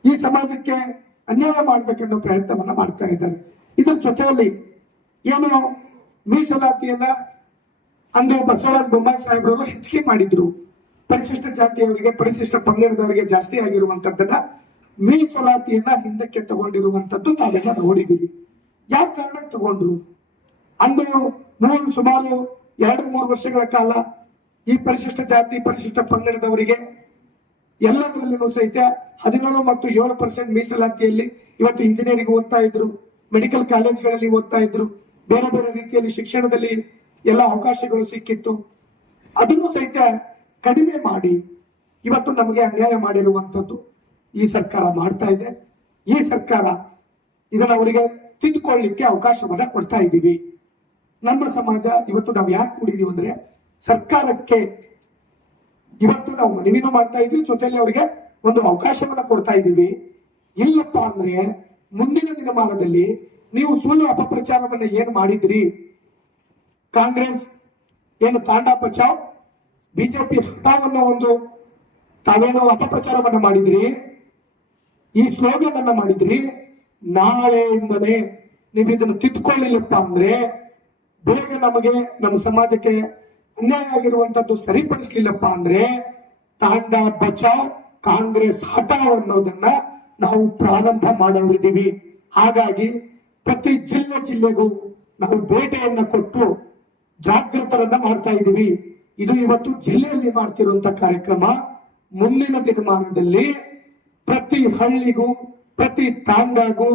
ಈ ಸಮಾಜಕ್ಕೆ ಅನ್ಯಾಯ ಮಾಡ್ಬೇಕನ್ನೋ ಪ್ರಯತ್ನವನ್ನ ಮಾಡ್ತಾ ಇದ್ದಾರೆ. ಇದರ ಜೊತೆಯಲ್ಲಿ ಏನು ಮೀಸಲಾತಿಯನ್ನ ಅಂದು ಬಸವರಾಜ ಬೊಮ್ಮಾಯಿ ಸಾಹೇಬರವರು ಹೆಚ್ಚಿಗೆ ಮಾಡಿದ್ರು. ಪರಿಶಿಷ್ಟ ಜಾತಿಯವರಿಗೆ, ಪರಿಶಿಷ್ಟ ಪಂಗಡದವರಿಗೆ ಜಾಸ್ತಿ ಆಗಿರುವಂತದ್ದನ್ನ ಮೀಸಲಾತಿಯನ್ನ ಹಿಂದಕ್ಕೆ ತಗೊಂಡಿರುವಂತದ್ದು ತಾವೆಲ್ಲ ನೋಡಿದಿರಿ. ಯಾವ ಕಾರಣಕ್ಕೆ ತಗೊಂಡ್ರು? ಅಂದು ಸುಮಾರು 2-3 ವರ್ಷಗಳ ಕಾಲ ಈ ಪರಿಶಿಷ್ಟ ಜಾತಿ, ಪರಿಶಿಷ್ಟ ಪಂಗಡದವರಿಗೆ ಎಲ್ಲದರಲ್ಲಿನೂ ಸಹಿತ 17 ಮತ್ತು 7% ಮೀಸಲಾತಿಯಲ್ಲಿ ಇವತ್ತು ಇಂಜಿನಿಯರಿಂಗ್ ಓದ್ತಾ ಇದ್ರು, ಮೆಡಿಕಲ್ ಕಾಲೇಜ್ಗಳಲ್ಲಿ ಓದ್ತಾ ಇದ್ರು, ಬೇರೆ ಬೇರೆ ರೀತಿಯಲ್ಲಿ ಶಿಕ್ಷಣದಲ್ಲಿ ಎಲ್ಲ ಅವಕಾಶಗಳು ಸಿಕ್ಕಿತ್ತು. ಅದನ್ನು ಸಹಿತ ಕಡಿಮೆ ಮಾಡಿ ಇವತ್ತು ನಮಗೆ ಅನ್ಯಾಯ ಮಾಡಿರುವಂತದ್ದು ಈ ಸರ್ಕಾರ ಮಾಡ್ತಾ ಇದೆ. ಈ ಸರ್ಕಾರ ಇದನ್ನ ಅವರಿಗೆ ತಿದ್ದುಕೊಳ್ಳಿಕ್ಕೆ ಅವಕಾಶವನ್ನ ಕೊಡ್ತಾ ಇದ್ದೀವಿ. ನಮ್ಮ ಸಮಾಜ ಇವತ್ತು ನಾವು ಯಾಕೆ ಕೂಡಿದೀವಿ ಅಂದ್ರೆ ಸರ್ಕಾರಕ್ಕೆ ಇವತ್ತು ನಾವು ಮನವಿನೂ ಮಾಡ್ತಾ ಇದೀವಿ, ಜೊತೆಯಲ್ಲಿ ಅವರಿಗೆ ಒಂದು ಅವಕಾಶವನ್ನ ಕೊಡ್ತಾ ಇದ್ದೀವಿ. ಇಲ್ಲಪ್ಪ ಅಂದ್ರೆ ಮುಂದಿನ ದಿನಮಾನದಲ್ಲಿ ನೀವು ಸುಳ್ಳು ಅಪಪ್ರಚಾರವನ್ನ ಏನ್ ಮಾಡಿದ್ರಿ, ಕಾಂಗ್ರೆಸ್ ಏನು ತಾಂಡಾ ಬಚಾವ್, ಬಿಜೆಪಿ ಹಠಾವ್ ಅನ್ನೋ ಒಂದು ತಾವೇನೋ ಅಪಪ್ರಚಾರವನ್ನ ಮಾಡಿದ್ರಿ, ಈ ಸ್ಲೋಗನ್ ಅನ್ನ ಮಾಡಿದ್ರಿ. ನಾಳೆಯಿಂದಲೇ ನೀವು ಇದನ್ನು ತಿದ್ದುಕೊಳ್ಳಿಲ್ಲಪ್ಪ ಅಂದ್ರೆ ಬೇಗ ನಮಗೆ ನಮ್ಮ ಸಮಾಜಕ್ಕೆ ಅನ್ಯಾಯ ಆಗಿರುವಂತದ್ದು ಸರಿಪಡಿಸ್ಲಿಲ್ಲಪ್ಪ ಅಂದ್ರೆ ತಾಂಡಾ ಬಚಾವ್ ಕಾಂಗ್ರೆಸ್ ಹಠಾವ್ ಅನ್ನೋದನ್ನ ನಾವು ಪ್ರಾರಂಭ ಮಾಡೋರಿದ್ದೀವಿ. ಹಾಗಾಗಿ ಪ್ರತಿ ಜಿಲ್ಲೆಗೂ ನಾವು ಭೇಟಿಯನ್ನ ಕೊಟ್ಟು ಜಾಗೃತರನ್ನ ಮಾಡ್ತಾ ಇದ್ದೀವಿ. ಇದು ಇವತ್ತು ಜಿಲ್ಲೆಯಲ್ಲಿ ಮಾಡ್ತಿರುವಂತ ಕಾರ್ಯಕ್ರಮ. ಮುಂದಿನ ದಿನಮಾನದಲ್ಲಿ ಪ್ರತಿ ಹಳ್ಳಿಗೂ, ಪ್ರತಿ ತಾಂಡಾಗೂ,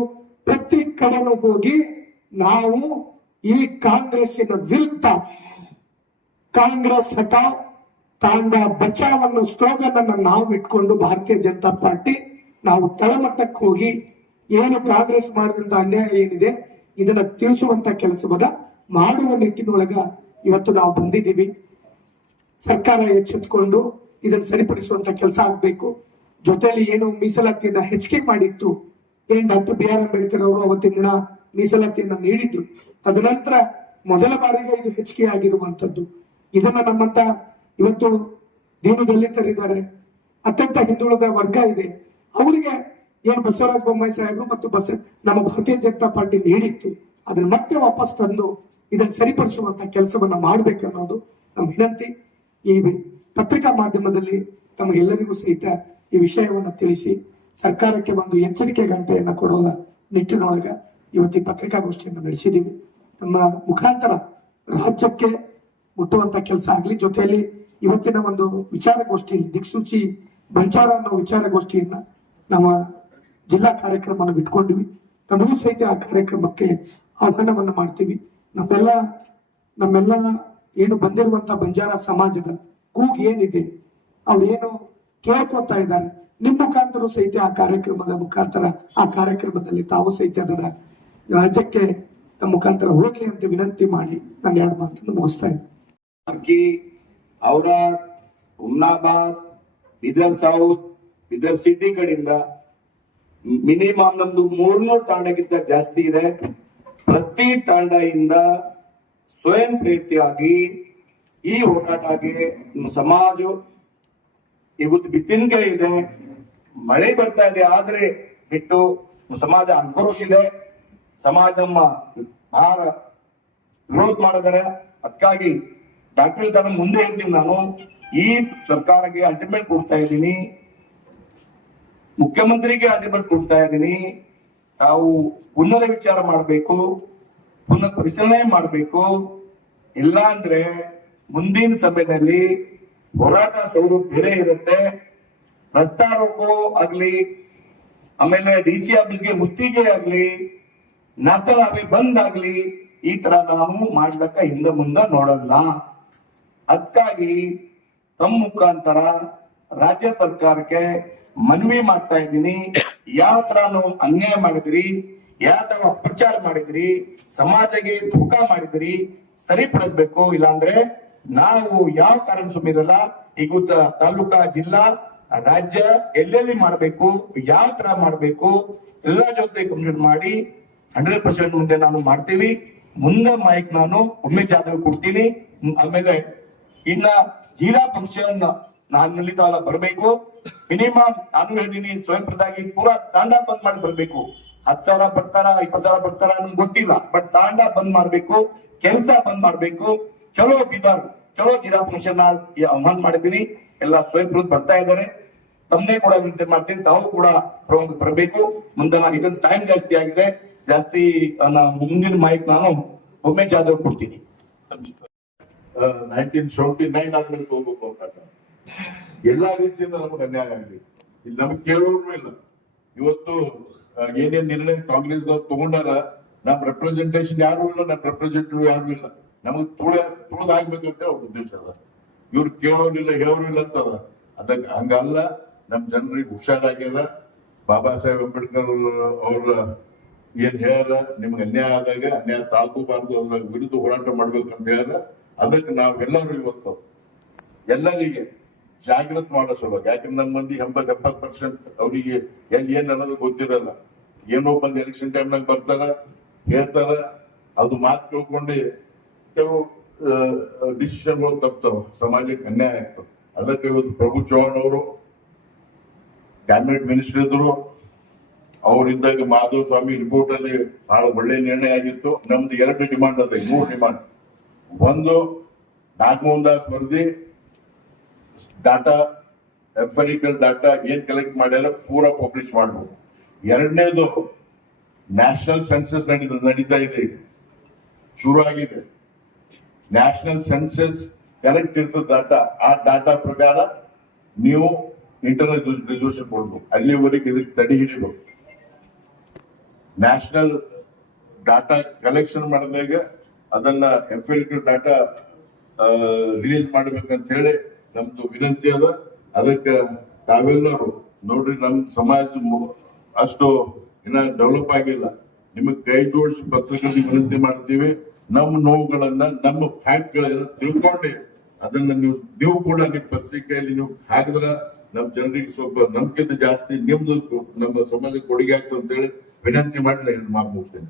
ಪ್ರತಿ ಕಡೆನೂ ಹೋಗಿ ನಾವು ಈ ಕಾಂಗ್ರೆಸ್ಸಿನ ವಿರುದ್ಧ ಕಾಂಗ್ರೆಸ್ ಹಠಾವ್ ತಾಂಡಾ ಬಚಾವ್ ಅನ್ನೋ ಸ್ಲೋಗನ್ ಅನ್ನ ನಾವು ಇಟ್ಕೊಂಡು ಭಾರತೀಯ ಜನತಾ ಪಾರ್ಟಿ ನಾವು ತಳಮಟ್ಟಕ್ಕೆ ಹೋಗಿ ಏನು ಕಾಂಗ್ರೆಸ್ ಮಾಡಿದಂತ ಅನ್ಯಾಯ ಏನಿದೆ ಇದನ್ನ ತಿಳಿಸುವಂತ ಕೆಲಸವನ್ನ ಮಾಡುವ ನಿಟ್ಟಿನೊಳಗ ಇವತ್ತು ನಾವು ಬಂದಿದ್ದೀವಿ. ಸರ್ಕಾರ ಎಚ್ಚೆತ್ಕೊಂಡು ಇದನ್ನು ಸರಿಪಡಿಸುವಂತ ಕೆಲಸ ಆಗ್ಬೇಕು. ಜೊತೆಯಲ್ಲಿ ಏನು ಮೀಸಲಾತಿಯನ್ನ ಹೆಚ್ಚಿಗೆ ಮಾಡಿತ್ತು, ಏನ್ ಡಾಕ್ಟರ್ BR ಅಂಬೇಡ್ಕರ್ ಅವರು ಅವತ್ತಿನ ದಿನ ಮೀಸಲಾತಿಯನ್ನ ನೀಡಿದ್ರು, ತದನಂತರ ಮೊದಲ ಬಾರಿಗೆ ಇದು ಹೆಚ್ಚಿಗೆ ಆಗಿರುವಂತದ್ದು. ಇದನ್ನ ನಮ್ಮಂತ ಇವತ್ತು ದೀನು ದಲಿತರಿದ್ದಾರೆ, ಅತ್ಯಂತ ಹಿಂದುಳಿದ ವರ್ಗ ಇದೆ, ಅವರಿಗೆ ಏನು ಬಸವರಾಜ ಬೊಮ್ಮಾಯಿ ಸಾಹೇಬರು ಮತ್ತು ನಮ್ಮ ಭಾರತೀಯ ಜನತಾ ಪಾರ್ಟಿ ನೀಡಿತ್ತು, ಅದನ್ನ ಮತ್ತೆ ವಾಪಸ್ ತಂದು ಇದನ್ನು ಸರಿಪಡಿಸುವಂತ ಕೆಲಸವನ್ನ ಮಾಡ್ಬೇಕನ್ನೋದು ನಮ್ಮ ವಿನಂತಿ. ಈ ಪತ್ರಿಕಾ ಮಾಧ್ಯಮದಲ್ಲಿ ತಮಗೆಲ್ಲರಿಗೂ ಸಹಿತ ಈ ವಿಷಯವನ್ನ ತಿಳಿಸಿ ಸರ್ಕಾರಕ್ಕೆ ಒಂದು ಎಚ್ಚರಿಕೆ ಗಂಟೆಯನ್ನ ಕೊಡೋದ ನಿಟ್ಟಿನೊಳಗ ಇವತ್ತು ಈ ಪತ್ರಿಕಾಗೋಷ್ಠಿಯನ್ನು ನಡೆಸಿದ್ದೀವಿ. ತಮ್ಮ ಮುಖಾಂತರ ರಾಜ್ಯಕ್ಕೆ ಮುಟ್ಟುವಂತ ಕೆಲಸ ಆಗ್ಲಿ. ಜೊತೆಯಲ್ಲಿ ಇವತ್ತಿನ ಒಂದು ವಿಚಾರಗೋಷ್ಠಿ ದಿಕ್ಸೂಚಿ ಬಂಚಾರ ಅನ್ನೋ ವಿಚಾರಗೋಷ್ಠಿಯನ್ನ ನಮ್ಮ ಜಿಲ್ಲಾ ಕಾರ್ಯಕ್ರಮವನ್ನು ಬಿಟ್ಕೊಂಡಿವಿ. ತಮಗೂ ಸಹಿತ ಆ ಕಾರ್ಯಕ್ರಮಕ್ಕೆ ಆಹ್ವಾನವನ್ನ ಮಾಡ್ತೀವಿ. ನಮ್ಮೆಲ್ಲ ಏನು ಬಂದಿರುವಂತ ಬಂಜಾರ ಸಮಾಜದ ಕೂಗು ಏನಿದೆ, ಅವ್ರು ಏನು ಕೇಳ್ಕೊತಾ ಇದ್ದಾರೆ, ನಿಮ್ಮ ಮುಖಾಂತರ ಸಹಿತ ಆ ಕಾರ್ಯಕ್ರಮದಲ್ಲಿ ತಾವು ಸಹಿತ ಅದನ್ನ ರಾಜ್ಯಕ್ಕೆ ತಮ್ಮ ಮುಖಾಂತರ ಹೋಗ್ಲಿ ಅಂತ ವಿನಂತಿ ಮಾಡಿ ನಾನು 2 ಮಾತನ್ನು ಮುಗಿಸ್ತಾ ಇದ್ದೀನಿ. ಔರಾದ್, ಹುಮ್ನಾಬಾದ್, ಬೀದರ್ ಸೌತ್, ಬೀದರ್ ಸಿಟಿ ಕಡೆಯಿಂದ ಮಿನಿಮಮ್ ನಮ್ದು 300 ತಾಂಡಕ್ಕಿಂತ ಜಾಸ್ತಿ ಇದೆ. ಪ್ರತಿ ತಾಂಡದಿಂದ ಸ್ವಯಂ ಪ್ರೇರಿತವಾಗಿ ಈ ಹೋರಾಟಕ್ಕೆ ಸಮಾಜ ಇವತ್ತು ಬಿತ್ತಿನಕಾಯಿ ಇದೆ, ಮಳೆ ಬರ್ತಾ ಇದೆ, ಆದ್ರೆ ಬಿಟ್ಟು ಸಮಾಜ ಆಕ್ರೋಶ ಇದೆ, ಸಮಾಜ ಭಾರ ವಿರೋಧ ಮಾಡಿದಾರೆ. ಅದಕ್ಕಾಗಿ ಡಾಕ್ಟರ್ ತರ ಮುಂದೆ ಹೇಳ್ತೀನಿ, ನಾನು ಈ ಸರ್ಕಾರಕ್ಕೆ ಅಲ್ಟಿಮೇಟ್ ಕೊಡ್ತಾ ಇದ್ದೀನಿ, ಮುಖ್ಯಮಂತ್ರಿಗೆ ಅಲ್ಟಿಮೇಟ್ ಕೊಡ್ತಾ ಇದ್ದೀನಿ. ತಾವು ಪುನರ್ ವಿಚಾರ ಮಾಡಬೇಕು, ಪುನರ್ ಪರಿಶೀಲನೆ ಮಾಡಬೇಕು. ಇಲ್ಲ ಅಂದ್ರೆ ಮುಂದಿನ ಸಮಯದಲ್ಲಿ ಹೋರಾಟ ಸ್ವರೂಪ ಬೇರೆ ಇರುತ್ತೆ. ರಸ್ತಾ ರೋಕೋ ಆಗ್ಲಿ, ಆಮೇಲೆ DC ಆಫೀಸ್ಗೆ ಮುತ್ತಿಗೆ ಆಗ್ಲಿ, ನ್ಯಾಷನಲ್ ಹೈವೇ ಬಂದ್ ಆಗ್ಲಿ, ಈ ತರ ನಾವು ಮಾಡ್ಲಕ್ಕ ಹಿಂದೆ ಮುಂದೆ ನೋಡಲ್ಲ. ಅದಕ್ಕಾಗಿ ತಮ್ಮ ಮುಖಾಂತರ ರಾಜ್ಯ ಸರ್ಕಾರಕ್ಕೆ ಮನವಿ ಮಾಡ್ತಾ ಇದ್ದೀನಿ. ಯಾವ ತರ ನೀವು ಅನ್ಯಾಯ ಮಾಡಿದ್ರಿ, ಯಾವ ತರ ಅಪಪ್ರಚಾರ ಮಾಡಿದ್ರಿ, ಸಮಾಜಕ್ಕೆ ಧೋಕಾ ಮಾಡಿದ್ರಿ, ಸರಿಪಡಿಸ್ಬೇಕು. ಇಲ್ಲಾಂದ್ರೆ ನಾವು ಯಾವ ಕಾರಣ ಸುಮ್ಮಿರಲ್ಲ. ಈಗ ತಾಲೂಕಾ, ಜಿಲ್ಲಾ, ರಾಜ್ಯ ಎಲ್ಲೆಲ್ಲಿ ಮಾಡಬೇಕು, ಯಾವ ತರ ಮಾಡಬೇಕು, ಎಲ್ಲಾ ಜೊತೆ ಕಮಿಷನ್ ಮಾಡಿ 100% ಮುಂದೆ ನಾನು ಮಾಡ್ತೀವಿ. ಮುಂದೆ ಮೈಕ್ ನಾನು ಉಮೇಶ್ ಜಾಧವ್ ಕೊಡ್ತೀನಿ. ಆಮೇಲೆ ಇನ್ನ ಜಿಲ್ಲಾ ಫಂಕ್ಷನ್ ನನ್ನಲ್ಲಿ ಬರಬೇಕು. ಮಿನಿಮಮ್ ನಾನು ಹೇಳಿದೀನಿ, ಸ್ವಯಂ ಪ್ರದಾಗಿ ಪೂರಾ ತಾಂಡ ಬಂದ್ ಮಾಡಿ ಬರ್ಬೇಕು. 10,000 ಬರ್ತಾರ, 20,000 ಬರ್ತಾರ ನಮ್ಗೆ ಗೊತ್ತಿಲ್ಲ, ಬಟ್ ತಾಂಡ ಬಂದ್ ಮಾಡ್ಬೇಕು, ಕೆಲಸ ಬಂದ್ ಮಾಡ್ಬೇಕು. ಚಲೋ ಬೀದರ್, ಚಲೋ ಜಿಲ್ಲಾ ಫಂಕ್ಷನ್ ಆಹ್ವಾನ ಮಾಡಿದ್ದೀನಿ. ಎಲ್ಲ ಸ್ವಯಂ ಬರ್ತಾ ಇದ್ದಾರೆ. ತಮ್ಮನೇ ಕೂಡ ವಿನಂತಿ ಮಾಡ್ತೀನಿ, ತಾವು ಕೂಡ ಬರಬೇಕು. ಮುಂದೆ ನಾನು ಈಗ ಟೈಮ್ ಜಾಸ್ತಿ ಆಗಿದೆ, ಜಾಸ್ತಿ ಮುಂದಿನ ಮೈಕ್ ನಾನು ಉಮೇಶ್ ಜಾಧವ್ ಕೊಡ್ತೀನಿ. 1979 ಆದ್ಮೇಲೆ ಹೋಗ್ಬೇಕು ಅಂತ ಎಲ್ಲಾ ರೀತಿಯಿಂದ ನಮಗೆ ಅನ್ಯಾಯ ಆಗಿದೆ. ಇಲ್ಲಿ ನಮಗೆ ಕೇಳೋರು ಇಲ್ಲ. ಇವತ್ತು ಏನೇನ್ ನಿರ್ಣಯ ಕಾಂಗ್ರೆಸ್ ತಗೊಂಡಾರ, ನಮ್ ರೆಪ್ರೆಸೆಂಟೇಷನ್ ಯಾರು ಇಲ್ಲ, ನಮ್ ರೆಪ್ರೆಸೆಂಟೇಟಿವ್ ಯಾರು ಇಲ್ಲ. ನಮಗ್ ತುಳಿದಾಗ್ಬೇಕಂತ ಅವ್ರ ಉದ್ದೇಶ ಅದ. ಇವ್ರು ಕೇಳೋರಿಲ್ಲ, ಹೇಳೋರಿಲ್ಲ ಅಂತದ. ಅದಕ್ಕೆ ಹಂಗಲ್ಲ, ನಮ್ ಜನರಿಗೆ ಹುಷಾರಾಗ್ಯಾರ. ಬಾಬಾ ಸಾಹೇಬ್ ಅಂಬೇಡ್ಕರ್ ಅವ್ರ ಏನ್ ಹೇಳ್ಯಾರ, ನಿಮ್ಗೆ ಅನ್ಯಾಯ ಆದಾಗ ಅನ್ಯಾಯ ತಾಳ್ಕೋಬಾರ್ದು, ಅದ್ರ ವಿರುದ್ಧ ಹೋರಾಟ ಮಾಡ್ಬೇಕಂತ ಹೇಳ್ಯಾರ. ಅದಕ್ಕೆ ನಾವೆಲ್ಲರೂ ಇವತ್ತು ಎಲ್ಲರಿಗೆ ಜಾಗೃತ ಮಾಡೋ ಸಲುವಾಗಿ, ಯಾಕಂದ್ರೆ ನಮ್ಮ ಮಂದಿ 70% ಅವರಿಗೆ ಎಲ್ಲಿ ಏನ್ ಅನ್ನೋದು ಗೊತ್ತಿರಲ್ಲ. ಏನೋ ಬಂದ್ ಎಲೆಕ್ಷನ್ ಟೈಮ್ನಾಗ ಬರ್ತಾರ, ಹೇಳ್ತಾರ, ಅದು ಮಾತು ಕೇಳ್ಕೊಂಡು ಕೆಲವು ಡಿಸಿಷನ್ಗಳು ತಪ್ತಾವ, ಸಮಾಜಕ್ಕೆ ಅನ್ಯಾಯ ಆಗ್ತದೆ. ಅದಕ್ಕೆ ಇವತ್ತು ಪ್ರಭು ಚೌಹಾಣ್ ಅವರು ಕ್ಯಾಬಿನೆಟ್ ಮಿನಿಸ್ಟರ್ ಇದ್ರು. ಅವರಿದ್ದಾಗ ಮಾಧವ ಸ್ವಾಮಿ ರಿಪೋರ್ಟ್ ಅಲ್ಲಿ ಬಹಳ ಒಳ್ಳೆ ನಿರ್ಣಯ ಆಗಿತ್ತು. ನಮ್ದು 2 ಡಿಮಾಂಡ್ ಅದ, 3 ಡಿಮಾಂಡ್. ಒಂದು, ನಾಗಮೋಹನ್ ದಾಸ್ ವರದಿ ಡಾಟಾ, ಎಂಫರಿಕಲ್ ಡಾಟಾ ಏನ್ ಕಲೆಕ್ಟ್ ಮಾಡ್ಯಾರ ಪೂರಾ ಪಬ್ಲಿಷ್ ಮಾಡ್ಬೋದು. ಎರಡನೇದು, ನ್ಯಾಷನಲ್ ಸೆನ್ಸಸ್ ನಡೀತಾ ಇದೆ, ಶುರು ಆಗಿದೆ. ನ್ಯಾಷನಲ್ ಸೆನ್ಸಸ್ ಕಲೆಕ್ಟ್ ಇರ್ತದ ಡಾಟಾ, ಆ ಡಾಟಾ ಪ್ರಕಾರ ನೀವು ಇಂಟರ್ನಲ್ ರಿಸರ್ವೇಶನ್ ಕೊಡ್ಬೇಕು. ಅಲ್ಲಿವರೆಗೆ ಇದಕ್ಕೆ ತಡೆ ಹಿಡಿಬೇಕು. ನ್ಯಾಷನಲ್ ಡಾಟಾ ಕಲೆಕ್ಷನ್ ಮಾಡಿದಾಗ ಅದನ್ನ ಎಂಫರಿಕಲ್ ಡಾಟಾ ರಿಲೀಸ್ ಮಾಡ್ಬೇಕಂತ ಹೇಳಿ ನಮ್ದು ವಿನಂತಿ ಅದ. ಅದಕ್ಕೆ ತಾವೆಲ್ಲರೂ ನೋಡ್ರಿ, ನಮ್ ಸಮಾಜ ಅಷ್ಟು ಇನ್ನ ಡೆವಲಪ್ ಆಗಿಲ್ಲ. ನಿಮಗ್ ಕೈ ಜೋಡಿಸಿ ಪತ್ರಕರ್ತರಿಗೆ ವಿನಂತಿ ಮಾಡ್ತೀವಿ. ನಮ್ಮ ನೋವುಗಳನ್ನ, ನಮ್ಮ ಫ್ಯಾಕ್ಟ್ ಗಳನ್ನ ತಿಳ್ಕೊಂಡೆ ಅದನ್ನ ನೀವು ಕೂಡ ನಿಮ್ ಪತ್ರಿಕೆಯಲ್ಲಿ ನೀವು ಹಾಕಿದ್ರ ನಮ್ ಜನರಿಗೆ ಸ್ವಲ್ಪ ನಂಬಿಕೆ ಜಾಸ್ತಿ, ನಿಮ್ದು ನಮ್ಮ ಸಮಾಜಕ್ಕೆ ಕೊಡುಗೆ ಆಗ್ತದೆ ಅಂತ ಹೇಳಿ ವಿನಂತಿ ಮಾಡಿ ನಾನು ಮಾತು ಮುಗಿಸ್ತೇನೆ.